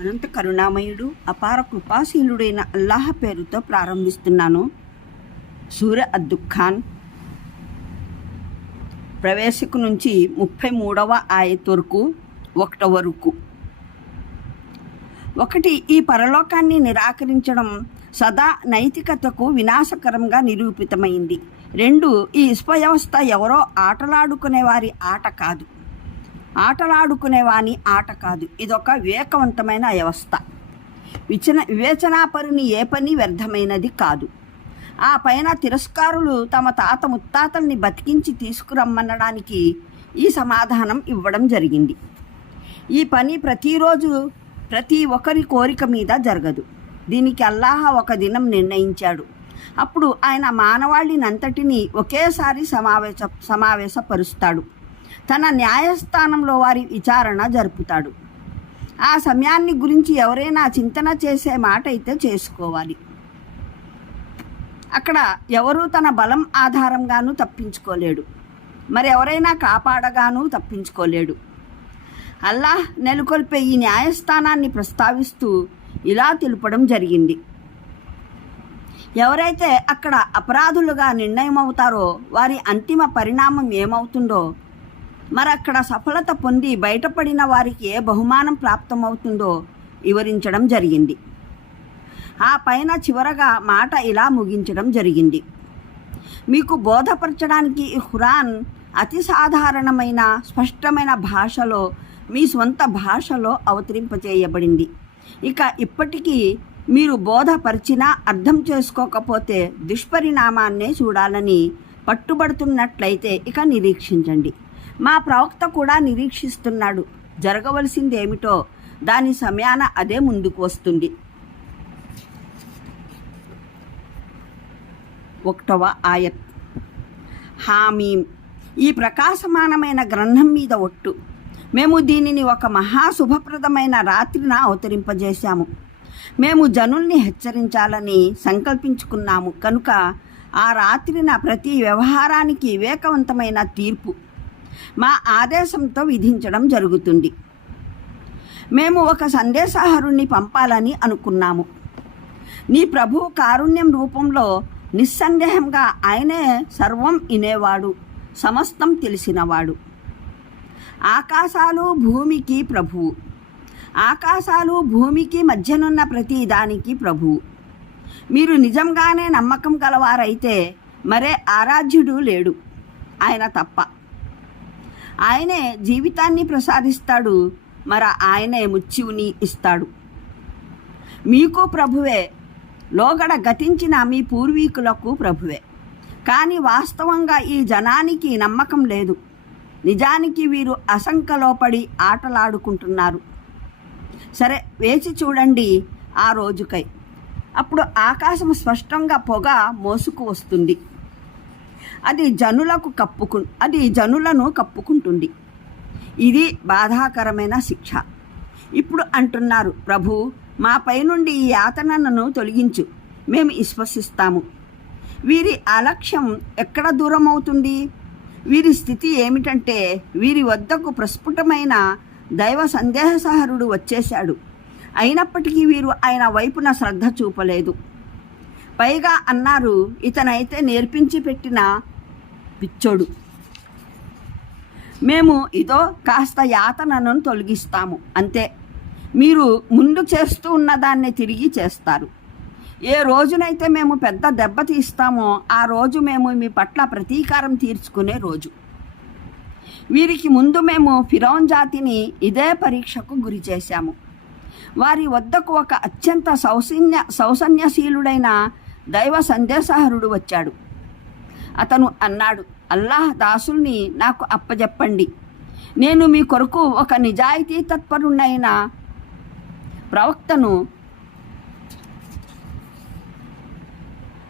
అనంత కరుణామయుడు అపార కృపాశీలుడైన అల్లాహ్ పేరుతో ప్రారంభిస్తున్నాను. సూర్య అద్దుఖాన్ ప్రవేశకు నుంచి ముప్పై మూడవ ఆయత్ వరకు ఒకట వరకు ఒకటి ఈ పరలోకాన్ని నిరాకరించడం సదా నైతికతకు వినాశకరంగా నిరూపితమైంది. రెండు ఈ ఇసుక వ్యవస్థ ఎవరో ఆటలాడుకునే వారి ఆట కాదు. ఆటలాడుకునేవాని ఆట కాదు. ఇదొక వివేకవంతమైన వ్యవస్థ. విచన వివేచనాపరుని ఏ పని వ్యర్థమైనది కాదు. ఆ పైన తిరస్కారులు తమ తాత ముత్తాతల్ని బతికించి తీసుకురమ్మనడానికి ఈ సమాధానం ఇవ్వడం జరిగింది. ఈ పని ప్రతిరోజు ప్రతి ఒక్కరి కోరిక మీద జరగదు. దీనికి అల్లాహ ఒక దినం నిర్ణయించాడు. అప్పుడు ఆయన మానవాళినంతటినీ ఒకేసారి సమావేశ సమావేశపరుస్తాడు. తన న్యాయస్థానంలో వారి విచారణ జరుపుతాడు. ఆ సమయాన్ని గురించి ఎవరైనా చింతన చేసే మాట అయితే చేసుకోవాలి. అక్కడ ఎవరూ తన బలం ఆధారంగానూ తప్పించుకోలేడు. మరి ఎవరైనా కాపాడగానూ తప్పించుకోలేడు. అల్లాహ్ నెలకొల్పే ఈ న్యాయస్థానాన్ని ప్రస్తావిస్తూ ఇలా తెలుపడం జరిగింది. ఎవరైతే అక్కడ అపరాధులుగా నిర్ణయం అవుతారో వారి అంతిమ పరిణామం ఏమవుతుందో మరి అక్కడ సఫలత పొంది బయటపడిన వారికి ఏ బహుమానం ప్రాప్తమవుతుందో వివరించడం జరిగింది. ఆ పైన చివరగా మాట ఇలా ముగించడం జరిగింది. మీకు బోధపరచడానికి హురాన్ ఖురాన్ అతి సాధారణమైన స్పష్టమైన భాషలో మీ స్వంత భాషలో అవతరింపచేయబడింది. ఇక ఇప్పటికీ మీరు బోధపరిచినా అర్థం చేసుకోకపోతే దుష్పరిణామాన్నే చూడాలని పట్టుబడుతున్నట్లయితే ఇక నిరీక్షించండి. మా ప్రవక్త కూడా నిరీక్షిస్తున్నాడు. జరగవలసిందేమిటో దాని సమయాన అదే ముందుకు వస్తుంది. ఒకటవ ఆయత్. హామీం. ఈ ప్రకాశమానమైన గ్రంథం మీద ఒట్టు. మేము దీనిని ఒక మహా శుభప్రదమైన రాత్రిన అవతరింపజేశాము. మేము జనుల్ని హెచ్చరించాలని సంకల్పించుకున్నాము. కనుక ఆ రాత్రిన ప్రతి వ్యవహారానికి వివేకవంతమైన తీర్పు. మా ఆదేశంతో విధించడం జరుగుతుంది. మేము ఒక సందేశహరుణ్ణి పంపాలని అనుకున్నాము. నీ ప్రభు కారుణ్యం రూపంలో నిస్సందేహంగా ఆయనే సర్వం ఇనేవాడు సమస్తం తెలిసినవాడు. ఆకాశాలు భూమికి ప్రభువు ఆకాశాలు భూమికి మధ్యనున్న ప్రతి దానికి ప్రభువు మీరు నిజంగానే నమ్మకం గలవారైతే మరే ఆరాధ్యుడు లేడు. ఆయన తప్ప. ఆయనే జీవితాన్ని ప్రసాదిస్తాడు. మరి ఆయనే ముత్యువుని ఇస్తాడు. మీకు ప్రభువే. లోగడ గతించిన మీ పూర్వీకులకు ప్రభువే. కానీ వాస్తవంగా ఈ జనానికి నమ్మకం లేదు. నిజానికి వీరు అసంకలోపడి ఆటలాడుకుంటున్నారు. సరే వేచి చూడండి ఆ రోజుకై. అప్పుడు ఆకాశం స్పష్టంగా పొగ మోసుకు వస్తుంది. అది జనులకు కప్పుకు అది జనులను కప్పుకుంటుంది. ఇది బాధాకరమైన శిక్ష. ఇప్పుడు అంటున్నారు ప్రభు మాపై నుండి ఈ యాతనను తొలగించు. మేము విశ్వసిస్తాము. వీరి అలక్ష్యం ఎక్కడ దూరం అవుతుంది వీరి స్థితి ఏమిటంటే వీరి వద్దకు ప్రస్ఫుటమైన దైవ సందేహసహరుడు వచ్చేశాడు. అయినప్పటికీ వీరు ఆయన వైపున శ్రద్ధ చూపలేదు. పైగా అన్నారు ఇతనైతే నేర్పించి పెట్టిన పిచ్చోడు. మేము ఇదో కాస్త యాతనను తొలగిస్తాము అంతే. మీరు ముందు చేస్తూ ఉన్నదాన్ని తిరిగి చేస్తారు. ఏ రోజునైతే మేము పెద్ద దెబ్బ తీస్తామో ఆ రోజు మేము మీ పట్ల ప్రతీకారం తీర్చుకునే రోజు. వీరికి ముందు మేము ఫిరౌన్ జాతిని ఇదే పరీక్షకు గురి చేశాము. వారి వద్దకు ఒక అత్యంత సౌసన్య సౌసన్యశీలుడైన దైవ సందేశహరుడు వచ్చాడు. అతను అన్నాడు అల్లాహ్ దాసుల్ని నాకు అప్పజెప్పండి. నేను మీ కొరకు ఒక నిజాయితీ తత్పరుణ్ణైన ప్రవక్తను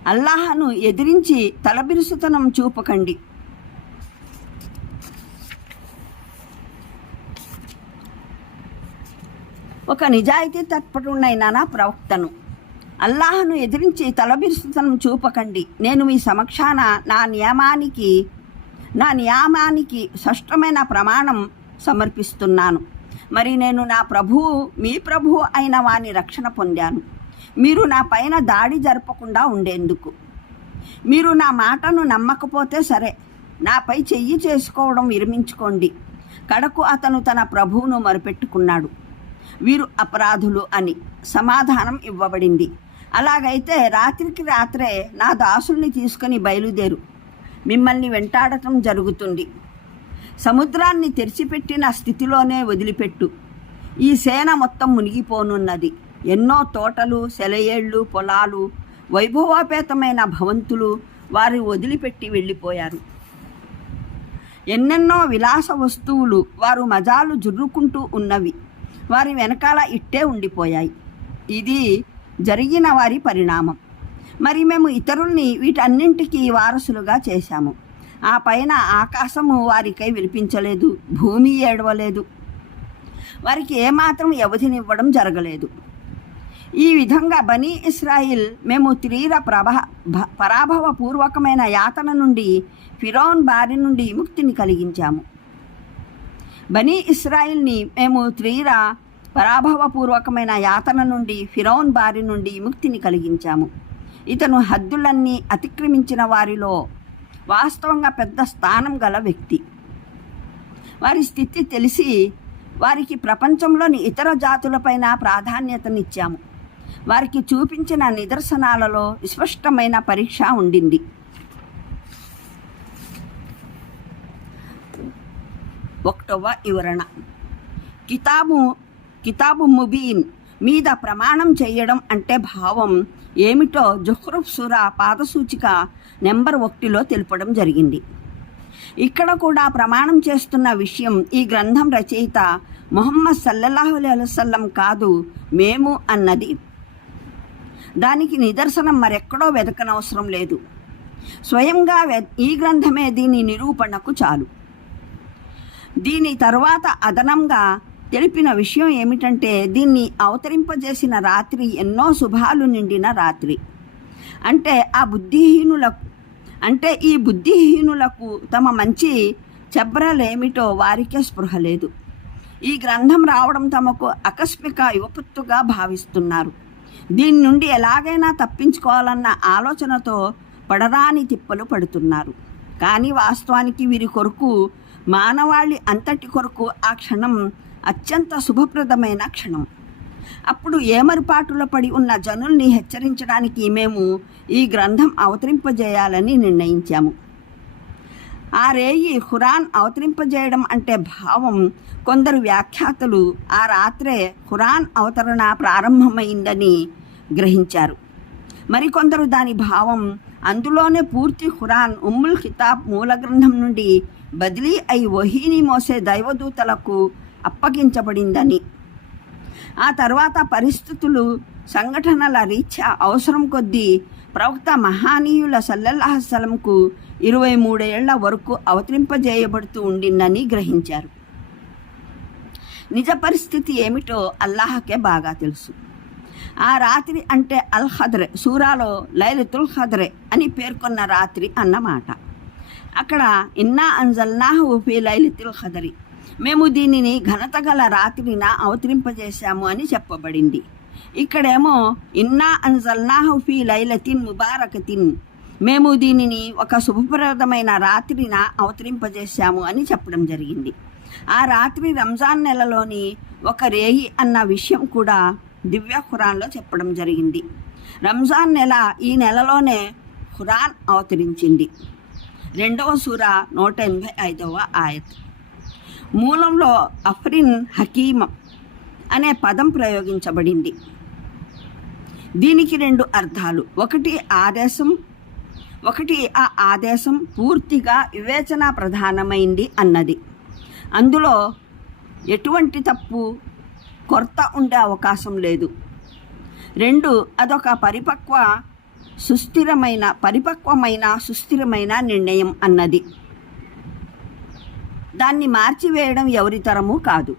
అల్లాహను ఎదిరించి తలబిరుసుతనం చూపకండి. ఒక నిజాయితీ తత్పరుణ్ణైనా నా ప్రవక్తను. అల్లాహను ఎదిరించి తలబిరుసుతనం చూపకండి. నేను మీ సమక్షాన నా నియమానికి నా నియామానికి స్పష్టమైన ప్రమాణం సమర్పిస్తున్నాను. మరి నేను నా ప్రభువు మీ ప్రభువు అయిన వాని రక్షణ పొందాను. మీరు నా పైన దాడి జరపకుండా ఉండేందుకు. మీరు నా మాటను నమ్మకపోతే సరే నాపై చెయ్యి చేసుకోవడం విరమించుకోండి. కడకు అతను తన ప్రభువును మరుపెట్టుకున్నాడు. వీరు అపరాధులు అని సమాధానం ఇవ్వబడింది. అలాగైతే రాత్రికి రాత్రే నా దాసుల్ని తీసుకుని బయలుదేరు. మిమ్మల్ని వెంటాడటం జరుగుతుంది. సముద్రాన్ని తెరిచిపెట్టిన స్థితిలోనే వదిలిపెట్టు. ఈ సేన మొత్తం మునిగిపోనున్నది. ఎన్నో తోటలు సెలయేళ్ళు పొలాలు వైభవోపేతమైన భవంతులు వారు వదిలిపెట్టి వెళ్ళిపోయారు. ఎన్నెన్నో విలాస వస్తువులు వారు మజాలు జుర్రుకుంటూ ఉన్నవి. వారి వెనకాల ఇట్టే ఉండిపోయాయి. ఇది జరిగిన వారి పరిణామం. మరి మేము ఇతరుల్ని వీటన్నింటికీ వారసులుగా చేశాము. ఆ పైన ఆకాశము వారికై వినిపించలేదు భూమి ఏడవలేదు. వారికి ఏమాత్రం వ్యవధినివ్వడం జరగలేదు. ఈ విధంగా బనీ ఇస్రాయిల్ మేము తీవ్ర ప్రభా భ- పరాభవపూర్వకమైన యాతన నుండి ఫిరోన్ బారి నుండి ముక్తిని కలిగించాము. బనీ ఇస్రాయిల్ని మేము తీవ్ర పరాభవపూర్వకమైన యాతన నుండి ఫిరౌన్ బారి నుండి ముక్తిని కలిగించాము. ఇతను హద్దులన్నీ అతిక్రమించిన వారిలో వాస్తవంగా పెద్ద స్థానం గల వ్యక్తి. వారి స్థితి తెలిసి వారికి ప్రపంచంలోని ఇతర జాతులపైన ప్రాధాన్యతనిచ్చాము. వారికి చూపించిన నిదర్శనాలలో స్పష్టమైన పరీక్ష ఉండింది. ఒకటవ వివరణ. కితాబు కితాబు ముబీన్ మీద ప్రమాణం చేయడం అంటే భావం. ఏమిటో జుహ్రుఫ్ సురా పాదసూచిక నెంబర్ ఒకటిలో తెలుపడం జరిగింది. ఇక్కడ కూడా ప్రమాణం చేస్తున్న విషయం ఈ గ్రంథం రచయిత మొహమ్మద్ సల్లల్లాహు అలైహి వసల్లం కాదు మేము అన్నది. దానికి నిదర్శనం మరెక్కడో వెతకనవసరం లేదు. స్వయంగా ఈ గ్రంథమే దీని నిరూపణకు చాలు. దీని తరువాత అదనంగా తెలిపిన విషయం ఏమిటంటే దీన్ని అవతరింపజేసిన రాత్రి ఎన్నో శుభాలు నిండిన రాత్రి. అంటే ఆ బుద్ధిహీనులకు అంటే ఈ బుద్ధిహీనులకు తమ మంచి చెబ్రలేమిటో వారికే స్పృహ లేదు. ఈ గ్రంథం రావడం తమకు ఆకస్మిక యువపుత్తుగా భావిస్తున్నారు. దీని నుండి ఎలాగైనా తప్పించుకోవాలన్న ఆలోచనతో పడరాని తిప్పలు పడుతున్నారు. కానీ వాస్తవానికి వీరి కొరకు మానవాళి అంతటి కొరకు ఆ క్షణం అత్యంత శుభప్రదమైన క్షణం. అప్పుడు ఏమరుపాటులో పడి ఉన్న జనుల్ని హెచ్చరించడానికి మేము ఈ గ్రంథం అవతరింపజేయాలని నిర్ణయించాము. ఆ రేయి హురాన్ అవతరింపజేయడం అంటే భావం కొందరు వ్యాఖ్యాతలు ఆ రాత్రే హురాన్ అవతరణ ప్రారంభమైందని గ్రహించారు. మరికొందరు దాని భావం అందులోనే పూర్తి హురాన్ ఉమ్ముల్ కితాబ్ మూల గ్రంథం నుండి బదిలీ అయి వహీని మోసే దైవదూతలకు అప్పగించబడిందని. ఆ తర్వాత పరిస్థితులు సంఘటనల రీత్యా అవసరం కొద్దీ ప్రవక్త మహానీయుల సల్లల్లాహసలంకు ఇరవై మూడేళ్ళ వరకు అవతరింపజేయబడుతూ ఉండిందని గ్రహించారు. నిజ పరిస్థితి ఏమిటో అల్లాహకే బాగా తెలుసు. ఆ రాత్రి అంటే అల్ హద్రే సూరాలో లైలతుల్ హద్రే అని పేర్కొన్న రాత్రి అన్నమాట. అక్కడ ఇన్నా అంజల్నాహు ఫీ లైలతుల్ హదరి మేము దీనిని ఘనత గల రాత్రిన అవతరింపజేశాము అని చెప్పబడింది. ఇక్కడేమో ఇన్నా అన్జల్నాహు ఫీ లైలతిన్ ముబారకతిన్. మేము దీనిని ఒక శుభప్రదమైన రాత్రిన అవతరింపజేశాము అని చెప్పడం జరిగింది. ఆ రాత్రి రంజాన్ నెలలోని ఒక రేయి అన్న విషయం కూడా దివ్య ఖురాన్లో చెప్పడం జరిగింది. రంజాన్ నెల ఈ నెలలోనే ఖురాన్ అవతరించింది. రెండవ సూర నూట ఎనభై ఐదవ ఆయత్. మూలంలో అఫ్రిన్ హకీమ్ అనే పదం ప్రయోగించబడింది. దీనికి రెండు అర్థాలు. ఒకటి ఆదేశం ఒకటి ఆ ఆదేశం పూర్తిగా వివేచన ప్రధానమైంది అన్నది. అందులో ఎటువంటి తప్పు కొరత ఉండే అవకాశం లేదు. రెండు అదొక పరిపక్వ సుస్థిరమైన పరిపక్వమైన సుస్థిరమైన నిర్ణయం అన్నది. దాన్ని మార్చివేయడం ఎవరి తరము కాదు.